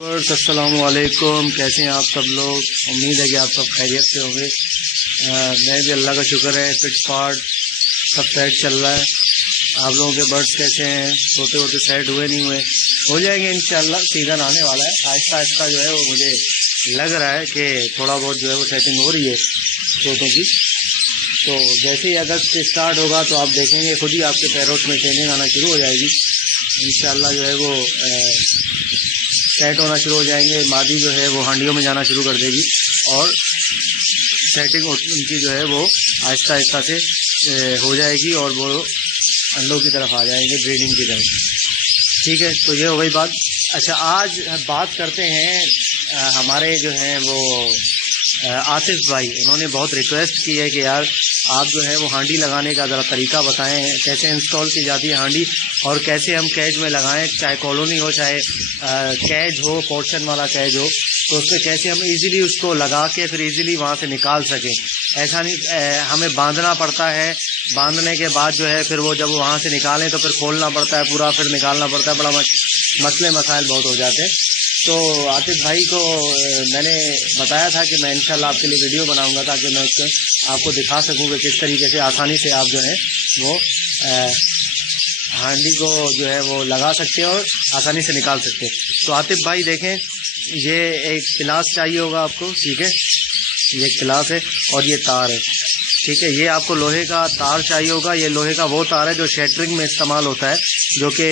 अस्सलामुअलैकुम, कैसे हैं आप सब लोग। उम्मीद है कि आप सब खैरियत से होंगे। मैं भी अल्लाह का शुक्र है, फिट फाट सब सेट चल रहा है। आप लोगों के बर्ड्स कैसे हैं? होते होते सेट हुए नहीं हुए, हो जाएंगे इंशाल्लाह। सीज़न आने वाला है, आहिस्ता आहिस्ता जो है वो मुझे लग रहा है कि थोड़ा बहुत जो है वो सेटिंग हो रही है तोतों की। तो जैसे ही अगस्त से स्टार्ट होगा तो आप देखेंगे खुद ही आपके पैरोट में ट्रेनिंग आना शुरू हो जाएगी इंशाल्लाह। जो है वो सेट होना शुरू हो जाएंगे। मादी जो है वो हांडियों में जाना शुरू कर देगी और सेटिंग उनकी जो है वो आहिस्ता आहिस्ता से हो जाएगी और वो अंडों की तरफ आ जाएंगे, ब्रीडिंग की तरफ। ठीक है, तो ये हो गई बात। अच्छा, आज बात करते हैं हमारे जो हैं वो आतिफ भाई, उन्होंने बहुत रिक्वेस्ट की है कि यार आप जो है वो हांडी लगाने का ज़रा तरीका बताएं, कैसे इंस्टॉल की जाती है हांडी और कैसे हम कैज में लगाएं, चाहे कॉलोनी हो चाहे कैज हो, पोर्शन वाला कैज हो, तो उसमें कैसे हम इजीली उसको लगा के फिर इजीली वहाँ से निकाल सकें। ऐसा नहीं हमें बांधना पड़ता है, बांधने के बाद जो है फिर वो जब वहाँ से निकालें तो फिर खोलना पड़ता है पूरा, फिर निकालना पड़ता है, बड़ा मसले मसाइल बहुत हो जाते हैं। तो आतिफ भाई को मैंने बताया था कि मैं इंशाल्लाह आपके लिए वीडियो बनाऊंगा ताकि मैं उसको आपको दिखा सकूं कि किस तरीके से आसानी से आप जो है वो हांडी को जो है वो लगा सकते हैं और आसानी से निकाल सकते हैं। तो आतिफ भाई देखें, ये एक गिलास चाहिए होगा आपको, ठीक है, ये गिलास है और ये तार है, ठीक है। ये आपको लोहे का तार चाहिए होगा। ये लोहे का वो तार है जो शटरिंग में इस्तेमाल होता है, जो कि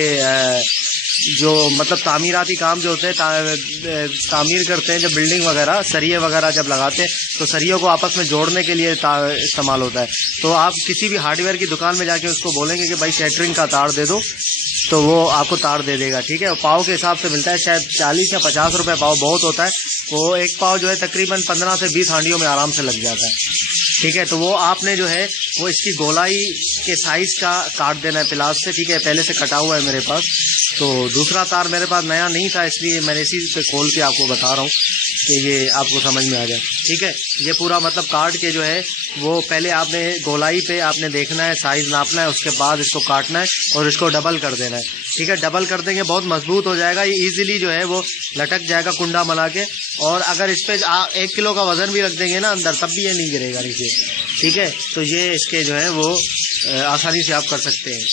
जो मतलब तामीराती काम जो होते हैं, तामीर करते हैं जब बिल्डिंग वगैरह, सरिये वगैरह जब लगाते हैं तो सरियों को आपस में जोड़ने के लिए इस्तेमाल होता है। तो आप किसी भी हार्डवेयर की दुकान में जाके उसको बोलेंगे कि भाई शटरिंग का तार दे दो, तो वो आपको तार दे देगा, ठीक है। पाव के हिसाब से मिलता है, शायद 40 या 50 रुपये पाव बहुत होता है। वो एक पाव जो है तकरीबन 15 से 20 हांडियों में आराम से लग जाता है, ठीक है। तो वो आपने जो है वो इसकी गोलाई के साइज़ का काट देना है प्लास से, ठीक है। पहले से कटा हुआ है मेरे पास, तो दूसरा तार मेरे पास नया नहीं था, इसलिए मैंने इसी पे खोल के आपको बता रहा हूँ कि ये आपको समझ में आ जाए, ठीक है। ये पूरा मतलब काट के जो है वो पहले आपने गोलाई पे आपने देखना है, साइज़ नापना है, उसके बाद इसको काटना है और इसको डबल कर देना है, ठीक है। डबल कर देंगे बहुत मजबूत हो जाएगा, ये ईजिली जो है वो लटक जाएगा कुंडा मला के। और अगर इस पर 1 किलो का वज़न भी रख देंगे ना अंदर, तब भी ये नहीं गिरेगा नीचे, ठीक है। तो ये इसके जो है वो आसानी से आप कर सकते हैं,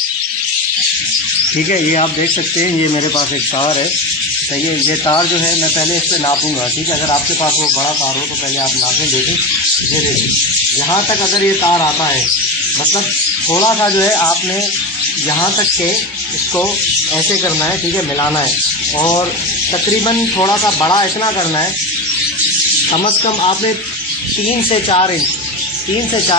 ठीक है। ये आप देख सकते हैं, ये मेरे पास एक तार है, सही है। ये तार जो है मैं पहले इस पर नापूंगा, ठीक है। अगर आपके पास वो बड़ा तार हो तो पहले आप नापें, देखें, ये देखिए यहाँ तक अगर ये तार आता है, मतलब थोड़ा सा जो है आपने यहाँ तक के इसको ऐसे करना है, ठीक है, मिलाना है। और तकरीबन थोड़ा सा बड़ा इतना करना है, कम से कम आपने 3 से 4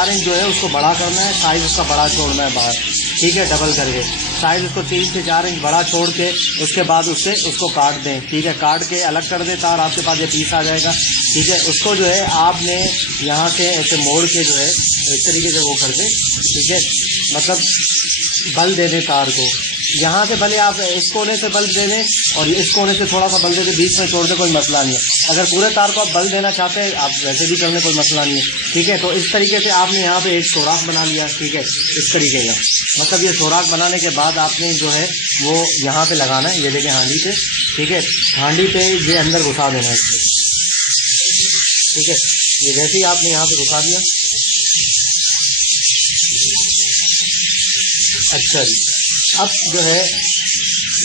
इंच जो है उसको बड़ा करना है, साइज़ उसका बड़ा छोड़ना है बाहर, ठीक है। डबल करके साइज़ उसको 3 से 4 इंच बड़ा छोड़ के उसके बाद उससे उसको काट दें, ठीक है। काट के अलग कर दें तार, आपके पास ये पीस आ जाएगा, ठीक है। उसको जो है आपने यहाँ से ऐसे मोड़ के जो है इस तरीके से वो कर दें, ठीक है। मतलब बल दे दें तार को, यहाँ से भले आप इस कोने से बल्ब दे दें और इस कोने से थोड़ा सा बल दे दें, बीच में छोड़ दें, कोई मसला नहीं है। अगर पूरे तार को आप बल देना चाहते हैं आप वैसे भी करने, कोई मसला नहीं है, ठीक है। तो इस तरीके से आपने यहाँ पे एक सुराख बना लिया, ठीक है, इस तरीके का। मतलब ये सुराख बनाने के बाद आपने जो है वो यहाँ पे लगाना है, ये देखें हांडी पे, ठीक है। हांडी पे ये अंदर घुसा देना है इसको, ठीक है। ये जैसे ही आपने यहाँ पे घुसा दिया, अच्छा जी। अब जो है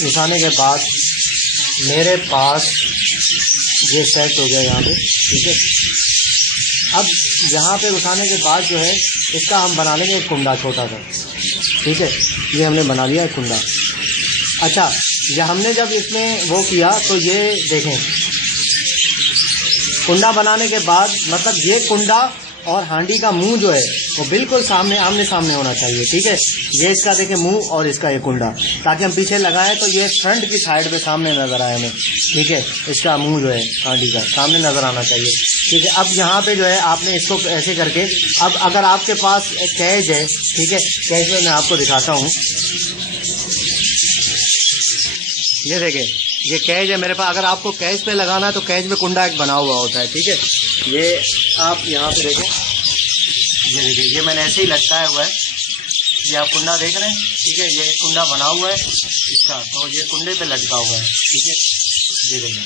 घुसाने के बाद मेरे पास ये सेट हो गया यहाँ पे, ठीक है। अब यहाँ पे घुसाने के बाद जो है इसका हम बना लेंगे एक कुंडा छोटा सा, ठीक है। ये हमने बना लिया है कुंडा। अच्छा, ये हमने जब इसमें वो किया तो ये देखें, कुंडा बनाने के बाद मतलब ये कुंडा और हांडी का मुंह जो है वो बिल्कुल सामने आमने सामने होना चाहिए, ठीक है। ये इसका देखें मुंह और इसका ये कुंडा, ताकि हम पीछे लगाएं तो ये फ्रंट की साइड पे सामने नज़र आए हमें, ठीक है। इसका मुंह जो है हांडी का सामने नज़र आना चाहिए, ठीक है। अब यहाँ पे जो है आपने इसको ऐसे करके, अब अगर आपके पास कैज है, ठीक है, कैज में मैं आपको दिखाता हूँ, ये देखें ये कैज है मेरे पास। अगर आपको कैज पे लगाना है तो कैज में कुंडा एक बना हुआ होता है, ठीक है। ये आप यहाँ पे देखें, ये देखिए, ये मैंने ऐसे ही लटकाया हुआ है, ये आप कुंडा देख रहे हैं, ठीक है। ये कुंडा बना हुआ है इसका, तो ये कुंडे पे लटका हुआ है, ठीक है, ये देखें।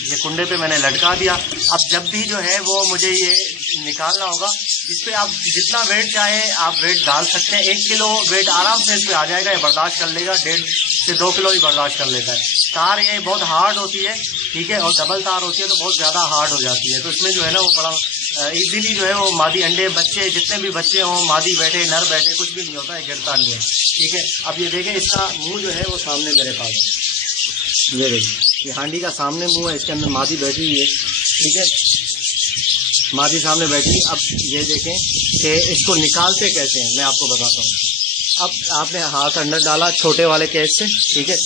ये कुंडे पे मैंने लटका दिया। अब जब भी जो है वो मुझे ये निकालना होगा, इस पर आप जितना वेट चाहे आप वेट डाल सकते हैं। 1 किलो वेट आराम से इस पर आ जाएगा, ये बर्दाश्त कर लेगा। 1.5 से 2 किलो ही बर्दाश्त कर लेता है। तार ये बहुत हार्ड होती है, ठीक है, और डबल तार होती है तो बहुत ज़्यादा हार्ड हो जाती है। तो इसमें जो है ना वो बड़ा इजीली जो है वो मादी अंडे बच्चे जितने भी बच्चे हों, मादी बैठे नर बैठे, कुछ भी नहीं होता है, गिरता नहीं है, ठीक है। अब ये देखें इसका मुंह जो है वो सामने मेरे पास, ये देखिए ये हांडी का सामने मुंह है, इसके अंदर मादी बैठी हुई है, ठीक है, मादी सामने बैठी। अब ये देखें कि इसको निकालते कैसे हैं, मैं आपको बताता हूँ। अब आपने हाथ अंदर डाला छोटे वाले केस से, ठीक है,